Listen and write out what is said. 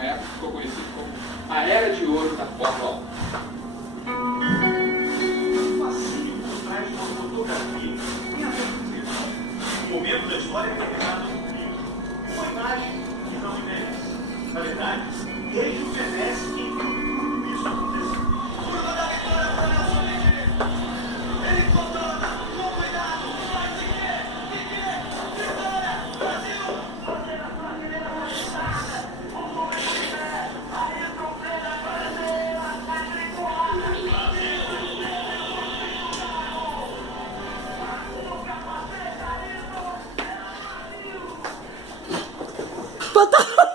uma época que ficou conhecida como a Era de Ouro da Fórmula 1. O fascínio por trás de uma fotografia tem a ver com isso. Um momento da história que é revelado no livro. Uma imagem que não envelhece. Na verdade, rejuvenesce quem viu tudo isso acontecer. Curva da vitória para Nelson Piquet. Ele controla, com cuidado, vai Piquet, vitória, Brasil! Você na sua aceleração de estrada, o momento de pé, a retrofreira brasileira, a tricolada, Brasil! Total.